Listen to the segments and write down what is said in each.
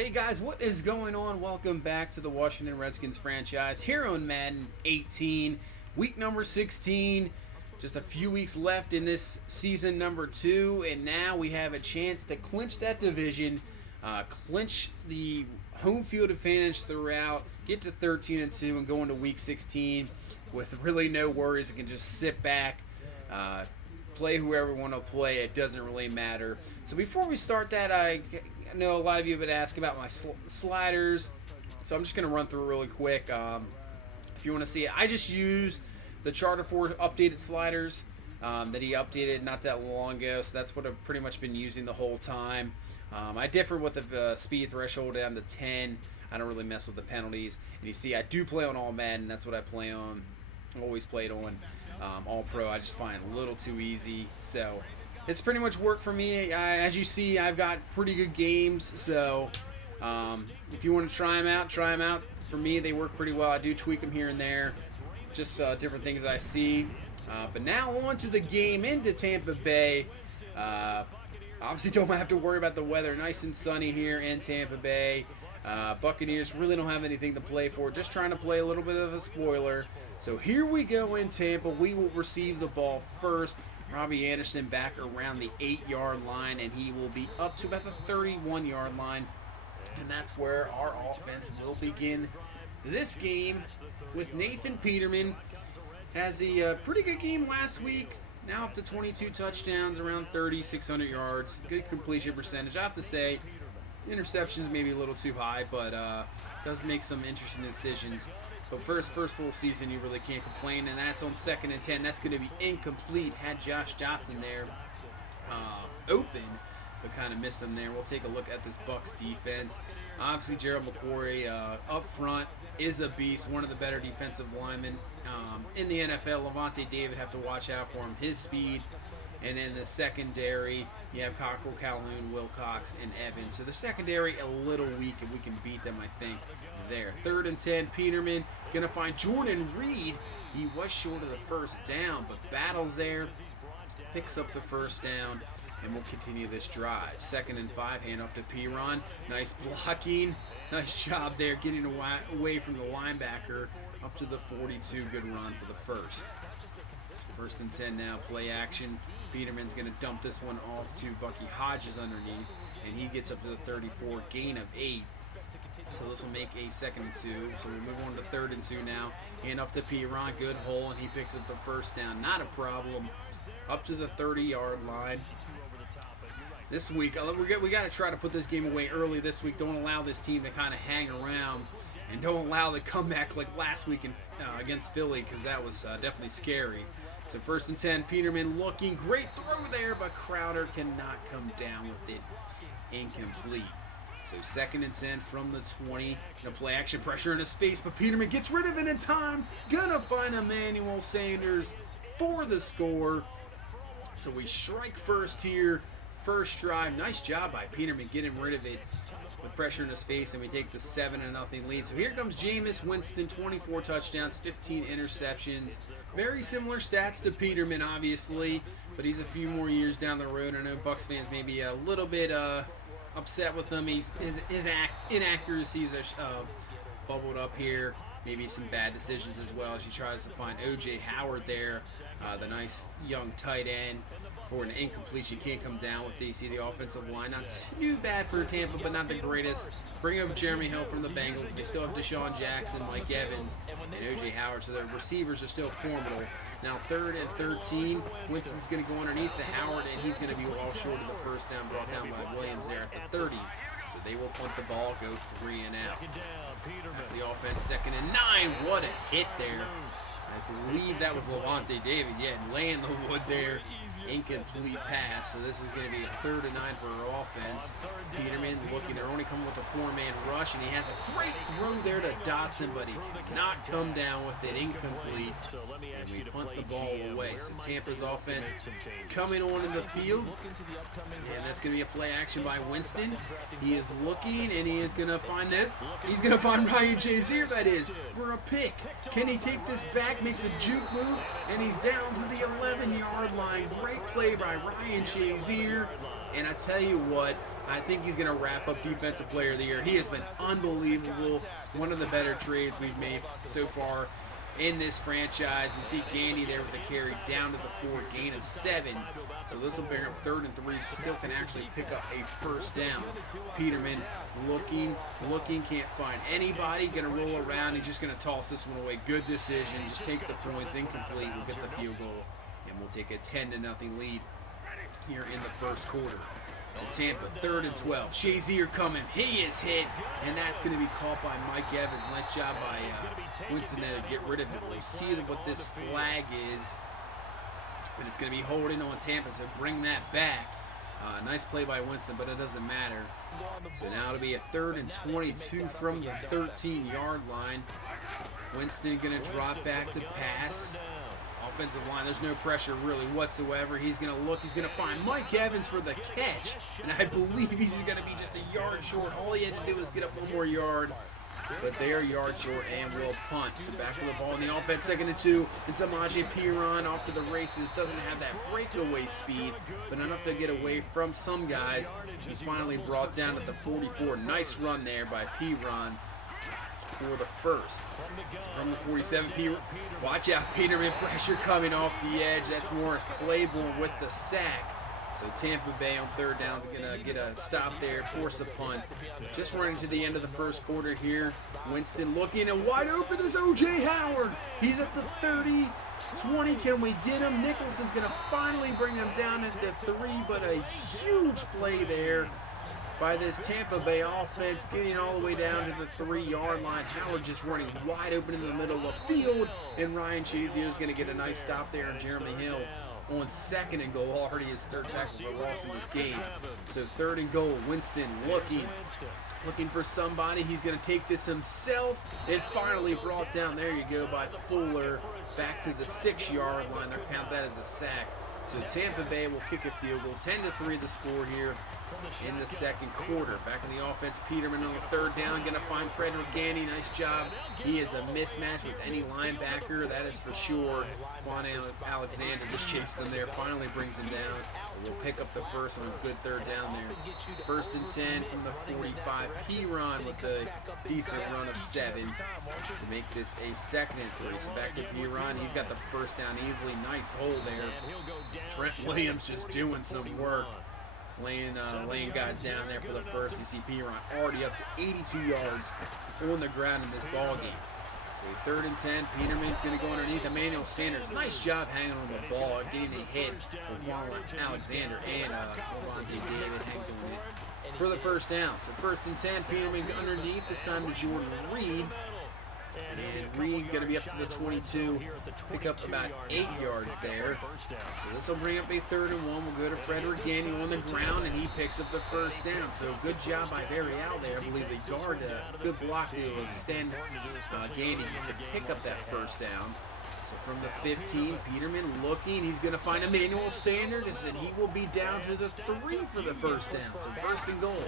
Hey guys, what is going on? Welcome back to the Washington Redskins franchise here on Madden 18, week number 16. Just a few weeks left in this season number 2, and now we have a chance to clinch that division, clinch the home field advantage throughout, get to 13-2, and go into week 16 with really no worries. We can just sit back, play whoever we want to play. It doesn't really matter. So before we start that, I know a lot of you have been asking about my sliders, so I'm just going to run through really quick. If you want to see it, I just use the Charter 4 updated sliders that he updated not that long ago, so that's what I've pretty much been using the whole time. I differ with the speed threshold down to 10. I don't really mess with the penalties. And you see, I do play on All Madden. That's what I play on. Always played on All Pro. I just find it a little too easy, so it's pretty much worked for me. As you see, I've got pretty good games, so if you want to try them out. For me, they work pretty well. I do tweak them here and there, just different things I see. But now on to the game into Tampa Bay. Obviously, don't have to worry about the weather. Nice and sunny here in Tampa Bay. Buccaneers really don't have anything to play for. Just trying to play a little bit of a spoiler. So here we go in Tampa. We will receive the ball first. Robbie Anderson back around the 8-yard line, and he will be up to about the 31-yard line. And that's where our offense will begin this game with Nathan Peterman. Has a pretty good game last week. Now up to 22 touchdowns, around 3,600 yards. Good completion percentage. I have to say, interceptions maybe a little too high, but does make some interesting decisions. So first full season, you really can't complain, and that's on 2nd and 10. That's going to be incomplete. Had Josh Johnson there open, but kind of missed him there. We'll take a look at this Bucs defense. Obviously, Gerald McCory up front is a beast, one of the better defensive linemen in the NFL. Levante David have to watch out for him, his speed. And in the secondary, you have Cockrell, Calhoun, Wilcox, and Evans. So the secondary a little weak, and we can beat them, I think, there. 3rd and 10, Peterman going to find Jordan Reed. He was short of the first down, but battles there, picks up the first down, and we'll continue this drive. 2nd and 5, hand off to Piron. Nice blocking. Nice job there getting away from the linebacker up to the 42. Good run for the first. 1st and 10 now, play action. Peterman's going to dump this one off to Bucky Hodges underneath, and he gets up to the 34, gain of 8. So this will make a 2nd and 2. So we move on to 3rd and 2 now. Hand off to Piron, good hole, and he picks up the first down. Not a problem. Up to the 30-yard line. This week, we got to try to put this game away early this week. Don't allow this team to kind of hang around, and don't allow the comeback like last week against Philly, because that was definitely scary. So 1st and 10, Peterman looking, great throw there, but Crowder cannot come down with it. Incomplete. So 2nd and 10 from the 20. Gonna play action pressure in his face, but Peterman gets rid of it in time. Gonna find Emmanuel Sanders for the score. So we strike first here. First drive. Nice job by Peterman getting rid of it with pressure in his face, and we take the 7-0 lead. So here comes Jameis Winston, 24 touchdowns, 15 interceptions. Very similar stats to Peterman, obviously, but he's a few more years down the road. I know Bucs fans may be a little bit upset with him. His inaccuracies are bubbled up here. Maybe some bad decisions as well as he tries to find O.J. Howard there, the nice young tight end. For an incompletion, can't come down with the offensive line. Not too bad for Tampa, but not the greatest. Bring over Jeremy Hill from the Bengals. They still have Deshaun Jackson, Mike Evans, and O.J. Howard, so their receivers are still formidable. Now 3rd and 13, Winston's going to go underneath the Howard, and he's going to be well short of the first down, brought down by Williams there at the 30. So they will punt the ball, go 3 and out. After the offense, 2nd and 9. What a hit there. I believe that was Levante David, laying the wood there. Incomplete pass, so this is going to be a 3rd and 9 for our offense. Peterman looking, they're only coming with a 4-man rush, and he has a great throw there to Dotson, but he cannot come down with it. Incomplete, and we punt the ball away. So Tampa's offense coming on in the field, and that's going to be a play action by Winston. He is looking, and he is going to find it. He's going to find Ryan Shazier, that is, for a pick. Can he take this back, makes a juke move, and he's down to the 11-yard line. Great play by Ryan Shazier, and I tell you what, I think he's going to wrap up Defensive Player of the Year. He has been unbelievable. One of the better trades we've made so far in this franchise. You see Gandy there with the carry down to the 4, gain of 7. So this will bring up 3rd and 3. Still can actually pick up a first down. Peterman looking, can't find anybody. Going to roll around. He's just going to toss this one away. Good decision. Just take the points. Incomplete. We'll get the field goal. And we'll take a 10-0 lead here in the first quarter. So Tampa, 3rd and 12. Shazier coming. He is hit. And that's going to be caught by Mike Evans. Nice job by Winston there to get rid of it. We'll see what this flag is. And it's going to be holding on Tampa, so bring that back. Nice play by Winston, but it doesn't matter. So now it'll be a 3rd and 22 from the 13-yard line. Winston going to drop back to pass. Offensive line, there's no pressure really whatsoever. He's going to look. He's going to find Mike Evans for the catch. And I believe he's going to be just a yard short. All he had to do was get up 1 more yard. But they are yard short and will punt. So back to the ball in the offense, 2nd and 2. And Samaje Perine off to the races. Doesn't have that breakaway speed, but enough to get away from some guys. He's finally brought down at the 44. Nice run there by Perine for the first. From the 47, watch out, Peterman, pressure coming off the edge. That's Morris Claiborne with the sack. So Tampa Bay on 3rd down is going to get a stop there, force a punt. Just running to the end of the first quarter here. Winston looking, and wide open is O.J. Howard. He's at the 30, 20. Can we get him? Nicholson's going to finally bring him down at the 3, but a huge play there by this Tampa Bay offense, getting all the way down to the 3-yard line. Howard just running wide open in the middle of the field, and Ryan Shazier is going to get a nice stop there, and Jeremy Hill on 2nd and goal, already his 3rd tackle for loss in this game. So 3rd and goal, Winston looking for somebody. He's going to take this himself. It finally brought down, there you go, by Fuller back to the 6-yard line. They'll count that as a sack. So Tampa Bay will kick a field goal. 10-3 the score here in the second quarter. Back in the offense, Peterman on the 3rd down, going to find Frederick Gandy. Nice job. He is a mismatch with any linebacker, that is for sure. Quan Alexander just chased him there, finally brings him down. We'll pick up the first on a good 3rd down there. 1st and 10 from the 45. Perine with a decent run of 7 to make this a 2nd and 3. So back to Perine. He's got the first down easily. Nice hole there. Trent Williams just doing some work. Laying guys down there for the first. You see Perine already up to 82 yards on the ground in this ball game. So 3rd and 10. Peterman's going to go underneath Emmanuel Sanders. Nice job hanging on the ball, getting a hit from Quan Alexander and Levante David hangs on it for the first down. So 1st and 10. Peterman underneath. This time to Jordan Reed. And Reed going to be up to the 22, pick up about 8 yards there. So this will bring up a 3rd and 1. We'll go to Frederick Gandy on the ground, and he picks up the first down. So good job by Barry out there. I believe they guard a good block to extend Gandy to pick up that first down. So from the 15, Peterman looking. He's going to find Emmanuel Sanders, and he will be down to the 3 for the first down. So 1st and goal.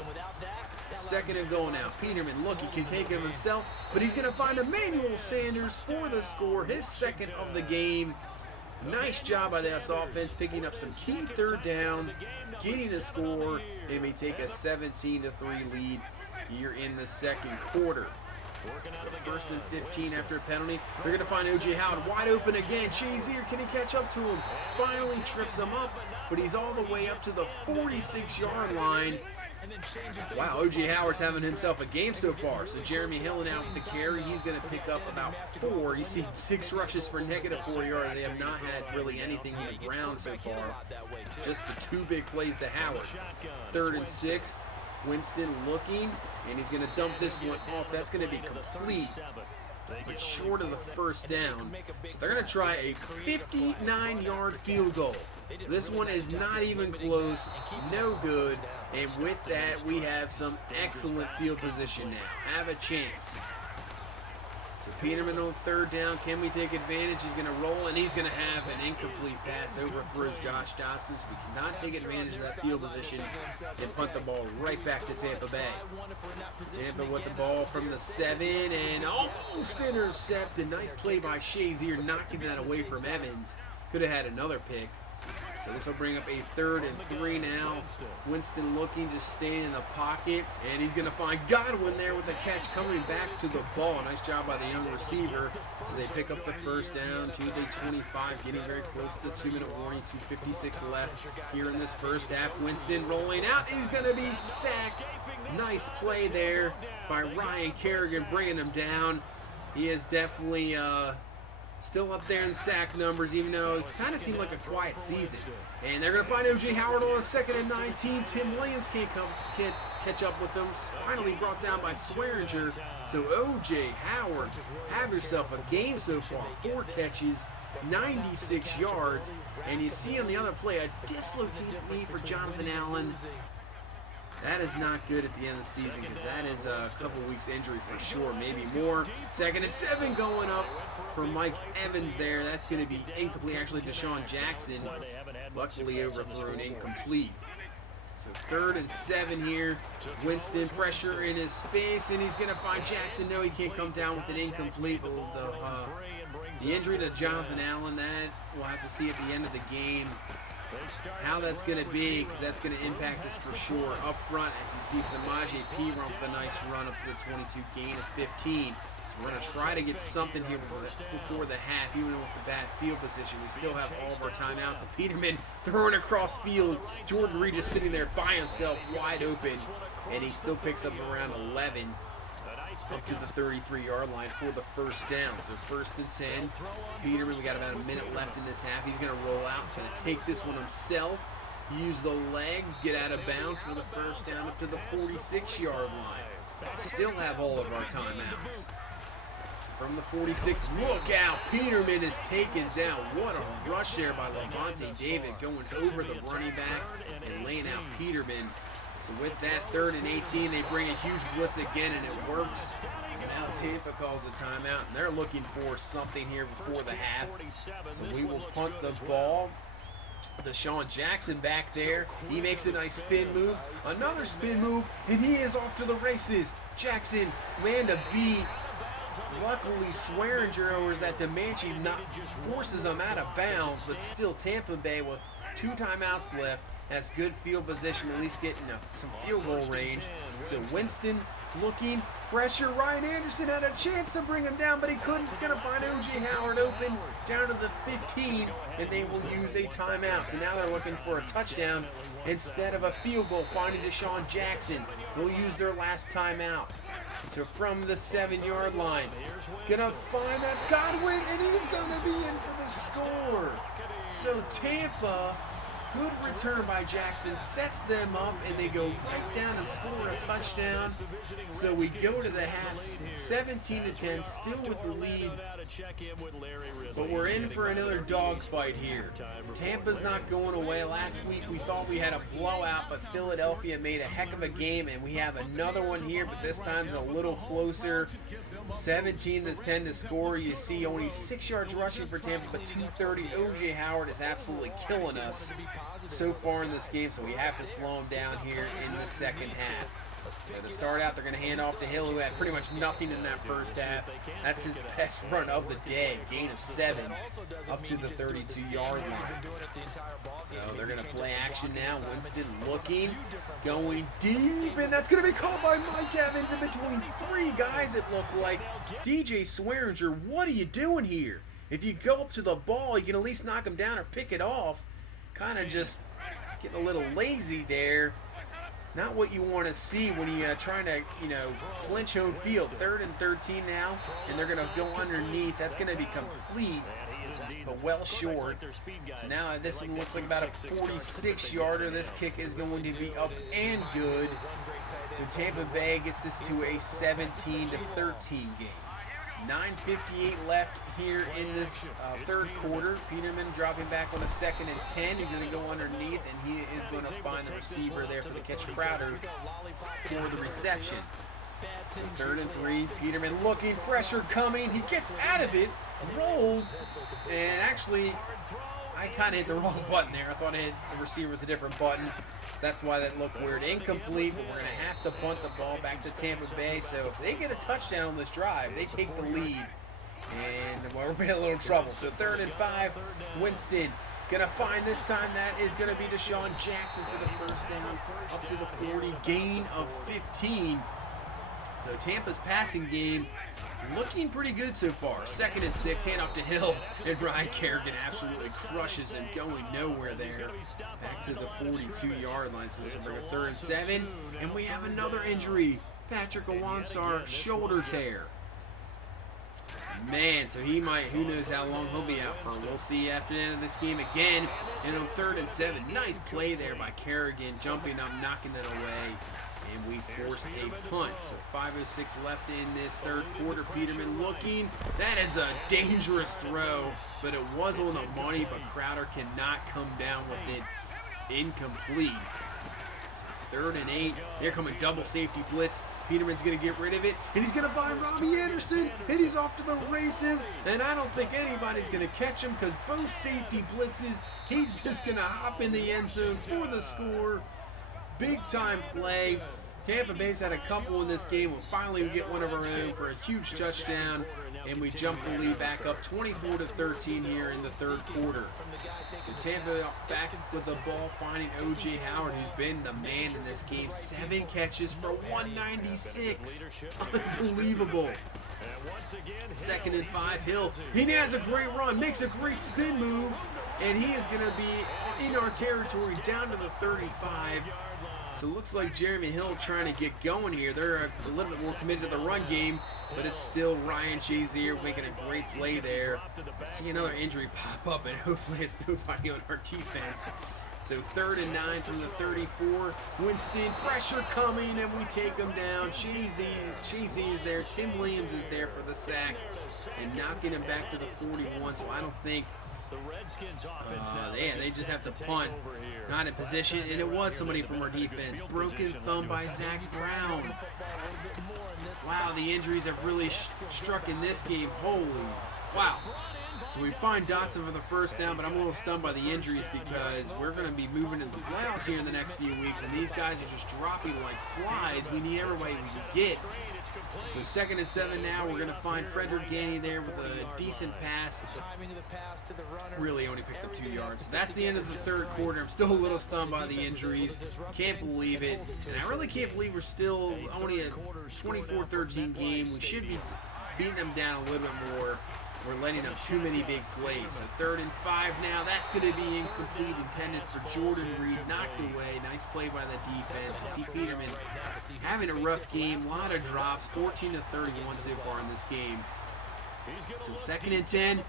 2nd and goal now. Peterman, look, he can take it himself, but he's going to find Emmanuel Sanders for the score, his 2nd of the game. Nice job by this offense, picking up some key 3rd downs, getting a score, and we take a 17-3 lead here in the second quarter. So 1st and 15 after a penalty. They're going to find O.J. Howard wide open again. Shazier, can he catch up to him? Finally trips him up, but he's all the way up to the 46-yard line. Wow, O.J. Howard's having himself a game so far. So Jeremy Hill now with the carry. He's going to pick up about 4. You see 6 rushes for -4 yards. They have not had really anything on the ground so far. Just the 2 big plays to Howard. 3rd and 6. Winston looking, and he's going to dump this one off. That's going to be complete, but short of the first down. So they're going to try a 59-yard field goal. This one is not even close, no good, and with that, we have some excellent field position now. Have a chance. So Peterman on 3rd down. Can we take advantage? He's going to roll, and he's going to have an incomplete pass. Overthrows Josh Johnson. So we cannot take advantage of that field position and punt the ball right back to Tampa Bay. Tampa with the ball from the 7 and almost intercepted. Nice play by Shazier, knocking that away from Evans. Could have had another pick. So this will bring up a 3rd and 3 now. Winston looking, just staying in the pocket. And he's going to find Godwin there with the catch coming back to the ball. Nice job by the young receiver. So they pick up the first down to the 25, getting very close to the 2-minute warning. 2:56 left here in this first half. Winston rolling out. He's going to be sacked. Nice play there by Ryan Kerrigan, bringing him down. He is definitely still up there in sack numbers, even though it's kind of seemed like a quiet season. And they're going to find O.J. Howard on a 2nd and 19. Tim Williams can't catch up with them. Finally brought down by Swearinger. So O.J. Howard, have yourself a game so far. 4 catches, 96 yards. And you see on the other play a dislocated knee for Jonathan Allen. That is not good at the end of the season, because that is a couple weeks injury for sure, maybe more. 2nd and 7 going up for Mike Evans there. That's going to be incomplete. Actually, Deshaun Jackson, luckily overthrown, incomplete. So 3rd and 7 here. Winston, pressure in his face, and he's going to find Jackson. No, he can't come down with an incomplete. The injury to Jonathan Allen, that we'll have to see at the end of the game how that's going to be, because that's going to impact us for sure. Up front, as you see, Samaje P run with a nice run up to the 22, gain of 15. So we're going to try to get something here before the half, even with the bad field position. We still have all of our timeouts. And Peterman throwing across field. Jordan Reed just sitting there by himself, wide open, and he still picks up around 11. Up to the 33-yard line for the first down. So 1st and 10. Peterman, we got about a minute left in this half. He's going to roll out. He's going to take this one himself. Use the legs, get out of bounds for the first down up to the 46-yard line. Still have all of our timeouts. From the 46, look out. Peterman is taken down. What a rush there by Levante David, going over the running back and laying out Peterman. So with that 3rd and 18, they bring a huge blitz again, and it works. And now Tampa calls a timeout, and they're looking for something here before the half. So we will punt the ball. Deshaun Jackson back there. He makes a nice spin move. Another spin move, and he is off to the races. Jackson, man to beat. Luckily, Swearinger over that Demanchi forces him out of bounds, but still Tampa Bay with 2 timeouts left. Has good field position, at least getting some field goal range. So Winston looking, pressure. Ryan Anderson had a chance to bring him down, but he couldn't. He's going to find O.J. Howard open down to the 15, and they will use a timeout. So now they're looking for a touchdown instead of a field goal, finding Deshaun Jackson. They'll use their last timeout. So from the 7-yard line, gonna find that's Godwin, and he's gonna be in for the score. So Tampa, good return by Jackson, sets them up, and they go right down and score a touchdown. So we go to the half 17-10, still with the lead, but we're in for another dogfight here. Tampa's not going away. Last week we thought we had a blowout, but Philadelphia made a heck of a game, and we have another one here, but this time's a little closer. 17-10 to score. You see only 6 yards rushing for Tampa, but 230. O.J. Howard is absolutely killing us so far in this game, so we have to slow him down here in the second half. So to start out, they're going to hand off to Hill, who had pretty much nothing in that first half. That's his best run of the day, gain of 7, up to the 32-yard line. So they're going to play action now. Winston looking, going deep, and that's going to be called by Mike Evans in between 3 guys, it looked like. DJ Swearinger, what are you doing here? If you go up to the ball, you can at least knock him down or pick it off. Kind of just getting a little lazy there. Not what you want to see when you're trying to, clinch home field. 3rd and 13 now, and they're going to go underneath. That's going to be complete, but well short. So now this one looks like about a 46-yarder. This kick is going to be up and good. So Tampa Bay gets this to a 17-13 game. 9:58 left here in this third quarter. Peterman dropping back on a 2nd and 10. He's going to go underneath, and he is going to find the receiver there for the catch. Crowder for the reception. So 3rd and 3. Peterman looking, pressure coming. He gets out of it, rolls, and actually, I kind of hit the wrong button there. I thought the receiver was a different button. That's why that looked weird. Incomplete, but we're going to have to punt the ball back to Tampa Bay. So if they get a touchdown on this drive, they take the lead. And we're in a little trouble. So 3rd and 5, Winston Gonna find this time. That is gonna be Deshaun Jackson for the first down, up to the 40, gain of 15. So Tampa's passing game looking pretty good so far. 2nd and 6, handoff to Hill, and Ryan Kerrigan absolutely crushes him, going nowhere there. Back to the 42-yard line, so this will bring a 3rd and 7, and we have another injury. Patrick Awansar, shoulder tear. Man, so he might, who knows how long he'll be out for. We'll see after the end of this game again. And on 3rd and 7, nice play there by Kerrigan, jumping up, knocking it away. And we force a punt. So 5:06 left in this 3rd quarter. Peterman looking. That is a dangerous throw, but it was on the money, but Crowder cannot come down with it. Incomplete. So 3rd and 8. They're coming double safety blitz. Peterman's going to get rid of it, and he's going to find Robbie Anderson, and he's off to the races, and I don't think anybody's going to catch him because both safety blitzes, he's just going to hop in the end zone for the score. Big-time play. Tampa Bay's had a couple in this game. We'll finally get one of our own for a huge touchdown, and we jump the lead back up 24-13 here in the 3rd quarter. So Tampa back with the ball, finding O.J. Howard, who's been the man in this game. 7 catches for 196. Unbelievable. 2nd and 5, Hill. He has a great run, makes a great spin move, and he is going to be in our territory down to the 35. So it looks like Jeremy Hill trying to get going here. They're a little bit more committed to the run game, but it's still Ryan Shazier making a great play there. I see another injury pop up, and hopefully it's nobody on our defense. So 3rd and 9 from the 34. Winston, pressure coming, and we take him down. Shazier's there. Tim Williams is there for the sack, and knocking him back to the 41. So I don't think they just have to punt. Not in position, and it was somebody from our defense. Broken thumb by Zach Brown. Wow, the injuries have really struck in this game. Holy wow. So we find Dotson for the first down, but I'm a little stunned by the injuries because we're going to be moving into the playoffs here in the next few weeks, and these guys are just dropping like flies. We need everybody we can get. So 2nd and 7 now. We're going to find Frederick Ganey there with a decent pass. Really only picked up 2 yards. So that's the end of the 3rd quarter. I'm still a little stunned by the injuries. Can't believe it. And I really can't believe we're still only a 24-13 game. We should be beating them down a little bit more. We're letting up too many big plays. So 3rd and 5 now. That's going to be incomplete, intended for Jordan Reed. Knocked away. Nice play by the defense. You see Peterman having a rough game. A lot of drops. 14-31 so far in this game. So 2nd and 10.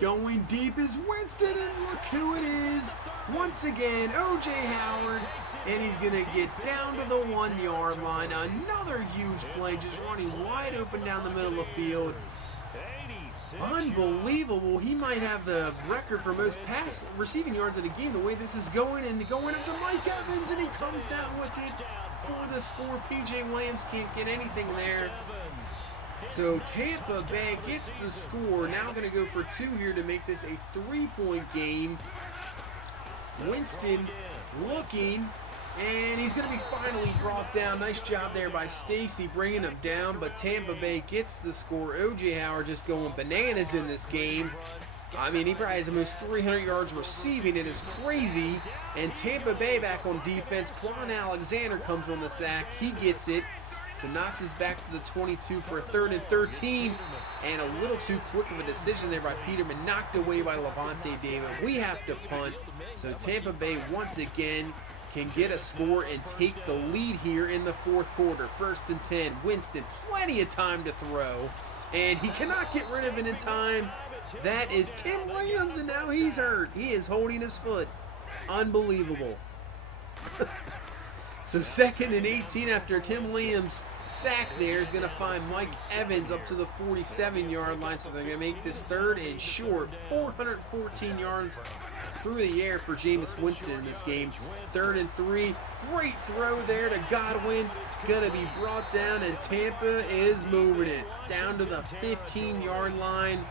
Going deep is Winston, and look who it is. Once again, O.J. Howard. And he's going to get down to the 1-yard line. Another huge play, just running wide open down the middle of the field. Unbelievable. He might have the record for most receiving yards in a game the way this is going, and going up to Mike Evans, and he comes down with it for the score. P.J. Williams can't get anything there. So Tampa Bay gets the score. Now going to go for 2 here to make this a 3-point game. Winston looking, and he's going to be finally brought down. Nice job there by Stacy bringing him down, but Tampa Bay gets the score. O.J. Howard just going bananas in this game. I mean, he probably has the most 300 yards receiving. It is crazy. And Tampa Bay back on defense. Quan Alexander comes on the sack. He gets it. So knocks us back to the 22 for a 3rd and 13. And a little too quick of a decision there by Peterman. Knocked away by Levante David. We have to punt. So Tampa Bay once again can get a score and take the lead here in the 4th quarter. 1st and 10. Winston, plenty of time to throw. And he cannot get rid of it in time. That is Tim Williams, and now he's hurt. He is holding his foot. Unbelievable. So 2nd and 18 after Tim Williams' sack there is going to find Mike Evans up to the 47-yard line. So they're going to make this 3rd and short. 414 yards through the air for Jameis Winston in this game. 3rd and 3. Great throw there to Godwin. Going to be brought down, and Tampa is moving it down to the 15-yard line.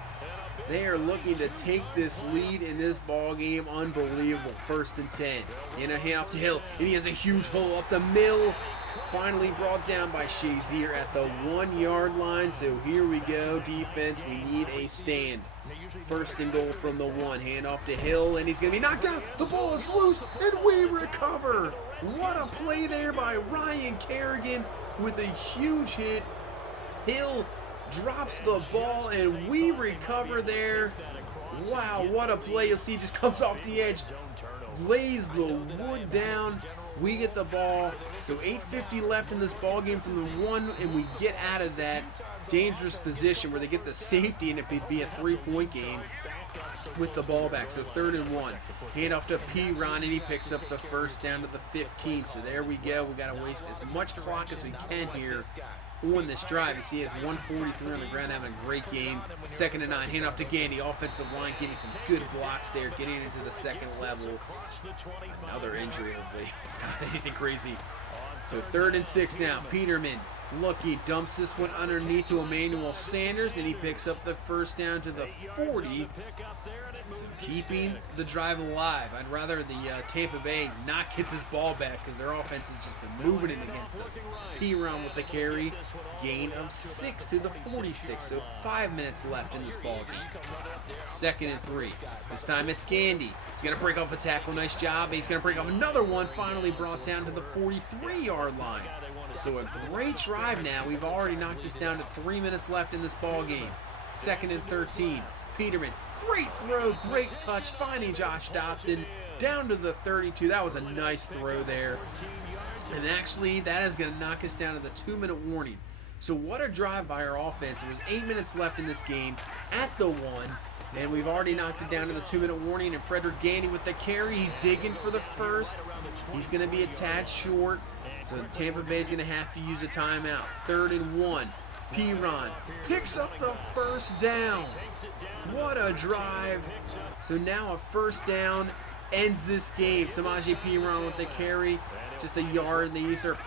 They are looking to take this lead in this ball game. Unbelievable. 1st and 10. And a handoff to Hill. And he has a huge hole up the middle. Finally brought down by Shazier at the 1-yard line. So here we go, defense. We need a stand. First and goal from the 1. Hand off to Hill, and he's going to be knocked down. The ball is loose, and we recover. What a play there by Ryan Kerrigan with a huge hit. Hill drops the ball, and we recover there. Wow, what a play. You'll see, just comes off the edge, lays the wood down. We get the ball. So 8:50 left in this ball game from the 1, and we get out of that dangerous position where they get the safety, and it could be a 3-point game with the ball back. So 3rd and 1. Hand off to P. Ron, and he picks up the first down to the 15. So there we go. We got to waste as much clock as we can here on this drive. You see, he has 143 on the ground, having a great game. 2nd and 9. Hand off to Gandy. Offensive line getting some good blocks there, getting into the second level. Another injury, hopefully. It's not anything crazy. So 3rd and 6 now. Peterman, look, he dumps this one underneath to Emmanuel Sanders, and he picks up the first down to the 40. So keeping the drive alive. I'd rather the Tampa Bay not get this ball back because their offense has just been moving it against us. P-Ron with the carry. Gain of 6 to the 46. So 5 minutes left in this ball game. 2nd and 3. This time it's Gandy. He's going to break off a tackle. Nice job. He's going to break off another one. Finally brought down to the 43-yard line. So a great drive now. We've already knocked this down to 3 minutes left in this ball game. 2nd and 13. Peterman, great throw, great touch, finding Josh Dobson down to the 32. That was a nice throw there. And actually, that is going to knock us down to the 2-minute warning. So what a drive by our offense. There's 8 minutes left in this game at the 1. And we've already knocked it down to the 2-minute warning. And Frederick Gandy with the carry. He's digging for the first. He's going to be a tad short. So Tampa Bay is going to have to use a timeout. 3rd and 1. P-Ron picks up the first down. What a drive. So now a first down ends this game. Samaje P-Ron with the carry. Just a yard, and they use their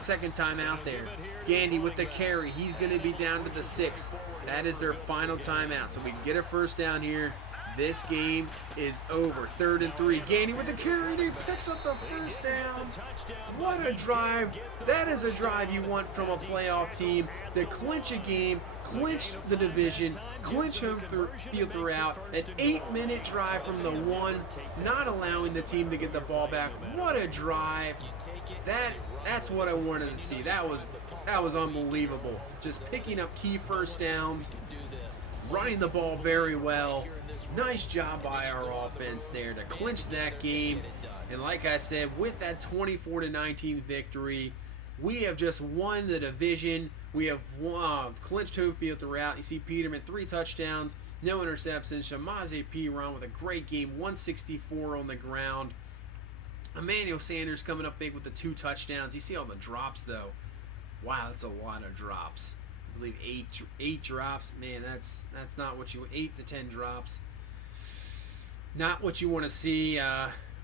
second time out there. Gandy with the carry. He's going to be down to the 6. That is their final timeout. So we can get a first down here. This game is over. 3rd and 3. Gandy with the carry, and he picks up the first down. What a drive. That is a drive you want from a playoff team to clinch a game, clinch the division, clinch home field throughout. An 8-minute drive from the 1, not allowing the team to get the ball back. What a drive. That's what I wanted to see. That was unbelievable. Just picking up key first downs, running the ball very well. Nice job by our offense there to clinch that game. And like I said, with that 24-19 victory, we have just won the division. We have clinched home field throughout. You see Peterman, 3 touchdowns, no interceptions. Samaje P-Ron with a great game, 164 on the ground. Emmanuel Sanders coming up big with the 2 touchdowns. You see all the drops, though. Wow, that's a lot of drops. I believe 8 drops. Man, that's not what you 8 to 10 drops. Not what you want to see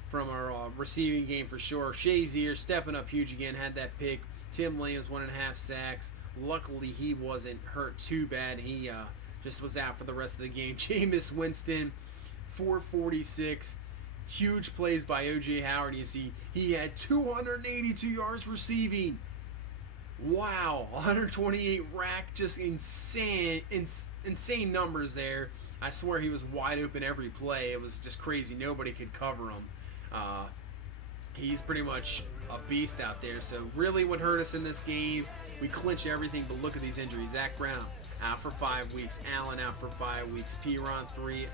from our receiving game for sure. Shazier stepping up huge again, had that pick. Tim Williams 1.5 sacks. Luckily, he wasn't hurt too bad. He just was out for the rest of the game. Jameis Winston, 446. Huge plays by O.J. Howard. You see, he had 282 yards receiving. Wow, 128 rack, just insane numbers there. I swear he was wide open every play. It was just crazy. Nobody could cover him. He's pretty much a beast out there. So really what hurt us in this game, we clinch everything, but look at these injuries. Zach Brown out for 5 weeks. Allen out for 5 weeks. P-Ron 3.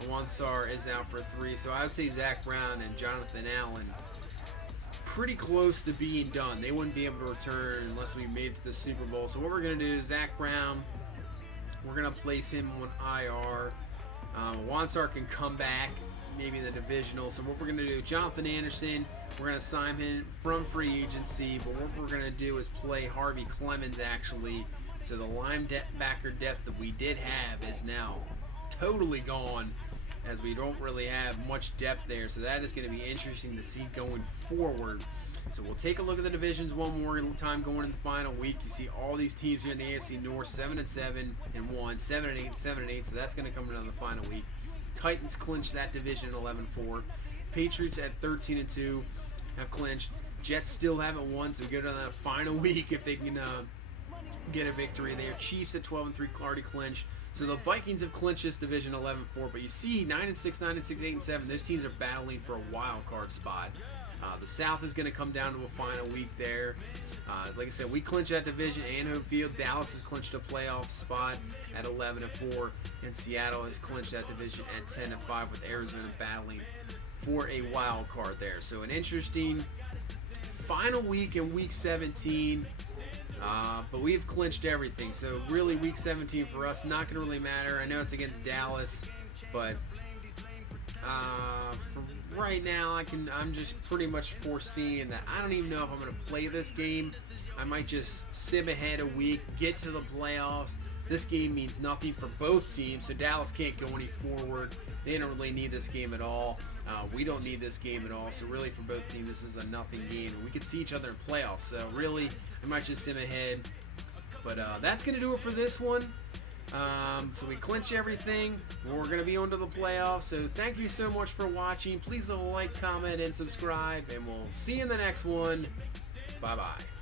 Awansar is out for 3. So I would say Zach Brown and Jonathan Allen pretty close to being done. They wouldn't be able to return unless we made it to the Super Bowl. So what we're going to do is Zach Brown, we're going to place him on IR. Awansar can come back, maybe in the divisional. So what we're going to do, Jonathan Anderson, we're going to sign him from free agency. But what we're going to do is play Harvey Clemens, actually. So the linebacker depth that we did have is now totally gone, as we don't really have much depth there. So that is going to be interesting to see going forward. So we'll take a look at the divisions one more time going in the final week. You see all these teams here in the AFC North, 7-7 and 1, 7-8, 7-8. So that's going to come down the final week. Titans clinched that division at 11-4. Patriots at 13-2 have clinched. Jets still haven't won, so go to that final week if they can get a victory there. Chiefs at 12-3 already clinched. So the Vikings have clinched this division 11-4, but you see 9-6, 9-6, 8-7. Those teams are battling for a wild card spot. The South is going to come down to a final week there. Like I said, we clinch that division and Homefield. Dallas has clinched a playoff spot at 11-4, and Seattle has clinched that division at 10-5, with Arizona battling for a wild card there. So an interesting final week in Week 17. But we've clinched everything. So really, Week 17 for us not going to really matter. I know it's against Dallas, but for right now, I'm just pretty much foreseeing that I don't even know if I'm going to play this game. I might just sim ahead a week, get to the playoffs. This game means nothing for both teams, so Dallas can't go any forward. They don't really need this game at all. We don't need this game at all. So really, for both teams, this is a nothing game. We could see each other in playoffs. So really, I might just sim ahead. But that's going to do it for this one. So we clinch everything. We're going to be on to the playoffs. So thank you so much for watching. Please leave a like, comment, and subscribe. And we'll see you in the next one. Bye-bye.